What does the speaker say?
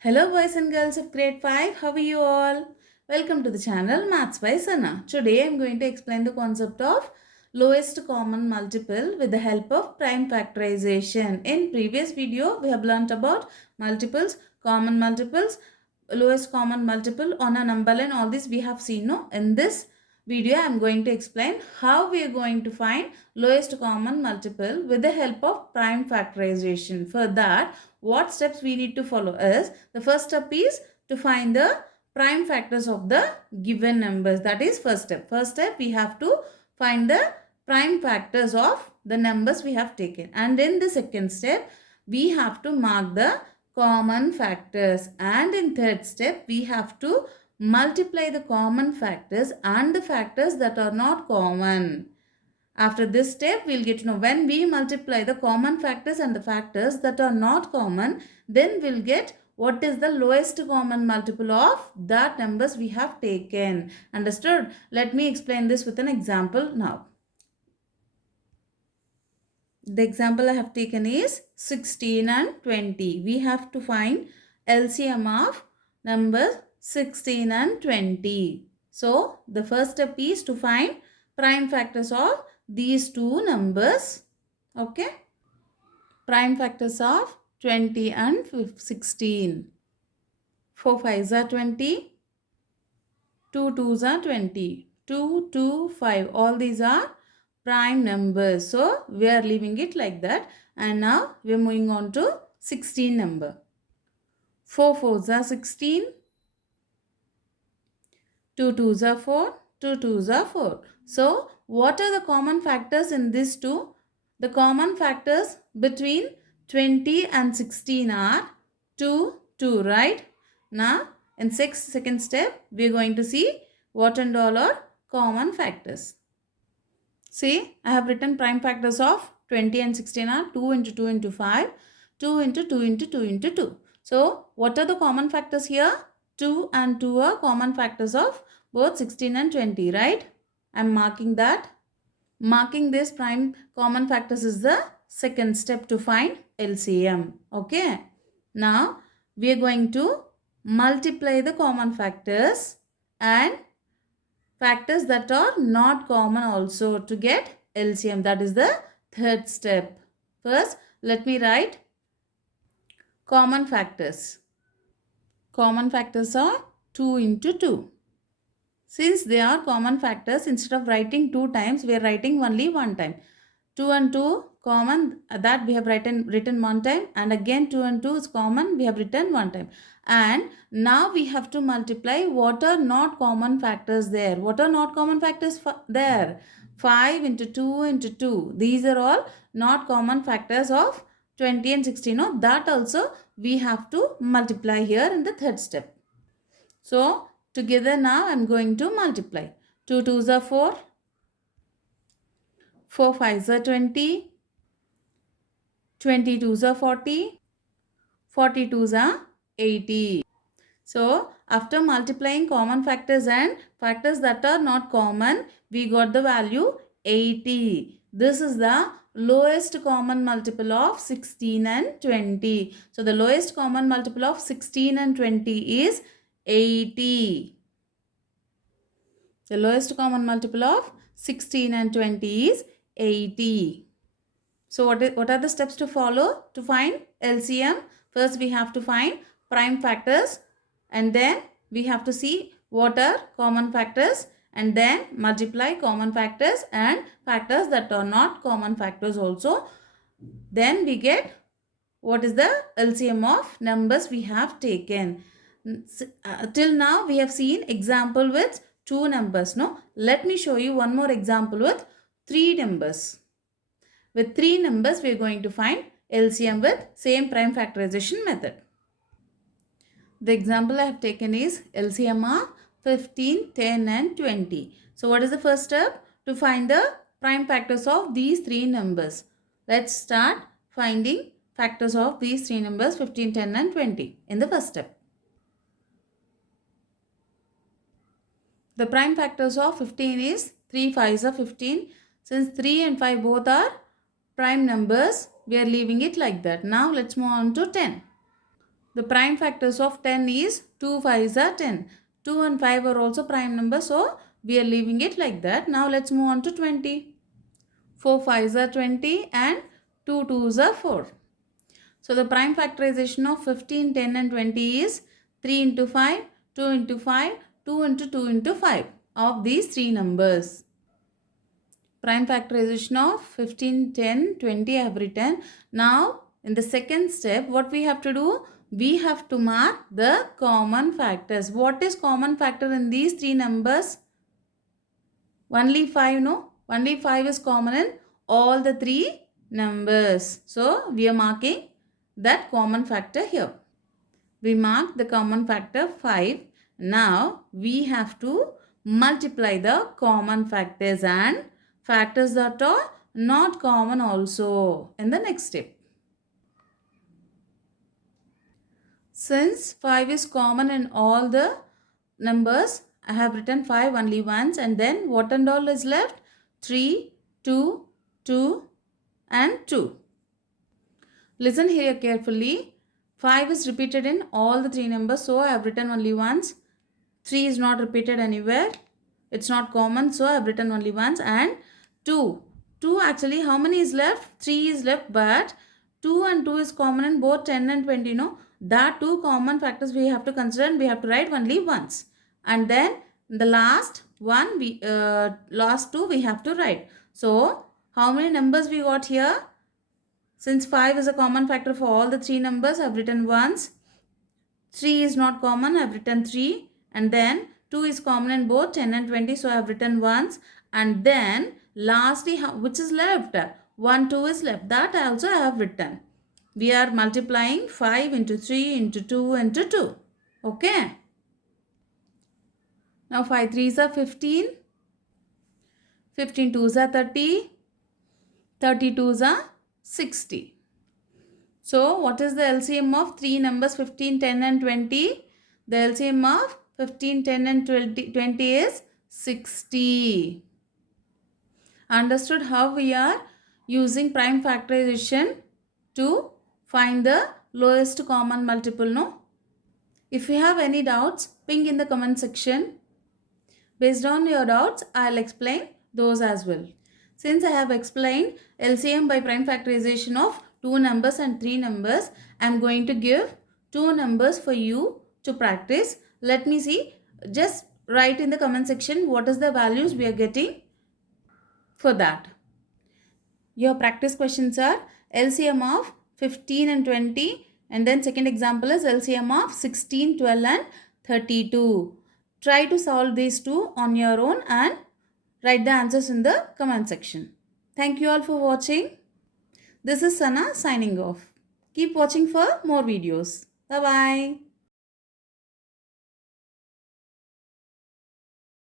Hello boys and girls of grade 5, how are you all? Welcome to the channel Maths by Sana. Today I am going to explain the concept of lowest common multiple with the help of prime factorization. In previous video we have learnt about multiples, common multiples, lowest common multiple on a number line. All this we have seen. No? In this video I am going to explain how we are going to find lowest common multiple with the help of prime factorization. For that, what steps we need to follow is, the first step is to find the prime factors of the given numbers. That is first step. First step, we have to find the prime factors of the numbers we have taken. And in the second step, we have to mark the common factors. And in third step, we have to multiply the common factors and the factors that are not common. After this step, we'll get to know when we multiply the common factors and the factors that are not common, then we'll get what is the lowest common multiple of that numbers we have taken. Understood? Let me explain this with an example now. The example I have taken is 16 and 20. We have to find LCM of numbers 16 and 20. So, the first step is to find prime factors of these two numbers. Okay. Prime factors of 20 and 16. 4 5s are 20. 2 2s are 20. 2, 2, 5. All these are prime numbers. So, we are leaving it like that. And now, we are moving on to 16 number. 4 4s are 16. 2 2s are 4. 2 2s are 4. So, what are the common factors in these two? The common factors between 20 and 16 are 2, 2, right? Now, in second step, we are going to see what and all are common factors. See, I have written prime factors of 20 and 16 are 2 into 2 into 5, 2 into 2 into 2 into 2. So, what are the common factors here? 2 and 2 are common factors of both 16 and 20, right? I am marking that. Marking this prime common factors is the second step to find LCM. Okay. Now, we are going to multiply the common factors and factors that are not common also to get LCM. That is the third step. First, let me write common factors. Common factors are 2 into 2. Since they are common factors, instead of writing 2 times, we are writing only 1 time. 2 and 2 common, that we have written 1 time, and again 2 and 2 is common, we have written 1 time. And now we have to multiply what are not common factors there. What are not common factors there? 5 into 2 into 2. These are all not common factors of 20 and 16. No, that also we have to multiply here in the third step. So, together now I am going to multiply. 2 2s are 4. 4 5s are 20. 22s are 40. 42s are 80. So, after multiplying common factors and factors that are not common, we got the value 80. This is the lowest common multiple of 16 and 20. So, the lowest common multiple of 16 and 20 is 80. The lowest common multiple of 16 and 20 is 80. So what are the steps to follow to find LCM? First we have to find prime factors, and then we have to see what are common factors, and then multiply common factors and factors that are not common factors also. Then we get what is the LCM of numbers we have taken. Till now we have seen example with 2 numbers. No, let me show you one more example with 3 numbers. With 3 numbers we are going to find LCM with same prime factorization method. The example I have taken is LCM of 15, 10 and 20. So what is the first step? To find the prime factors of these 3 numbers. Let's start finding factors of these 3 numbers 15, 10 and 20 in the first step. The prime factors of 15 is 3 5s are 15. Since 3 and 5 both are prime numbers, we are leaving it like that. Now let's move on to 10. The prime factors of 10 is 2 5s are 10. 2 and 5 are also prime numbers, so we are leaving it like that. Now let's move on to 20. 4 5s are 20 and 2 2s are 4. So the prime factorization of 15, 10 and 20 is 3 into 5, 2 into 5, 2 into 2 into 5 of these three numbers. Prime factorization of 15, 10, 20 I have written. Now in the second step, what we have to do? We have to mark the common factors. What is common factor in these three numbers? Only 5, no? Only 5 is common in all the three numbers. So we are marking that common factor here. We mark the common factor 5. Now we have to multiply the common factors and factors that are not common also in the next step. Since 5 is common in all the numbers, I have written 5 only once, and then what and all is left? 3, 2, 2 and 2. Listen here carefully. 5 is repeated in all the three numbers, so I have written only once. 3 is not repeated anywhere. It's not common, so I have written only once. And 2. 2 actually, how many is left? 3 is left, but 2 and 2 is common in both 10 and 20. No? That two common factors we have to consider and we have to write only once. And then the last one, last two we have to write. So, how many numbers we got here? Since 5 is a common factor for all the three numbers, I have written once. 3 is not common, I have written 3. And then 2 is common in both 10 and 20, so I have written once. And then lastly, which is left? 1, 2 is left. That also I have written. We are multiplying 5 into 3 into 2 into 2. Okay. Now 5 3s are 15. 15 2s are 30. 30 2s are 60. So what is the LCM of three numbers 15, 10 and 20? The LCM of 15, 10 and 20 is 60. Understood how we are using prime factorization to find the lowest common multiple, no? If you have any doubts, ping in the comment section. Based on your doubts, I'll explain those as well. Since I have explained LCM by prime factorization of two numbers and three numbers, I am going to give two numbers for you to practice. Let me see. Just write in the comment section what is the values we are getting for that. Your practice questions are LCM of 15 and 20, and then second example is LCM of 16, 12 and 32. Try to solve these two on your own and write the answers in the comment section. Thank you all for watching. This is Sana signing off. Keep watching for more videos. Bye-bye.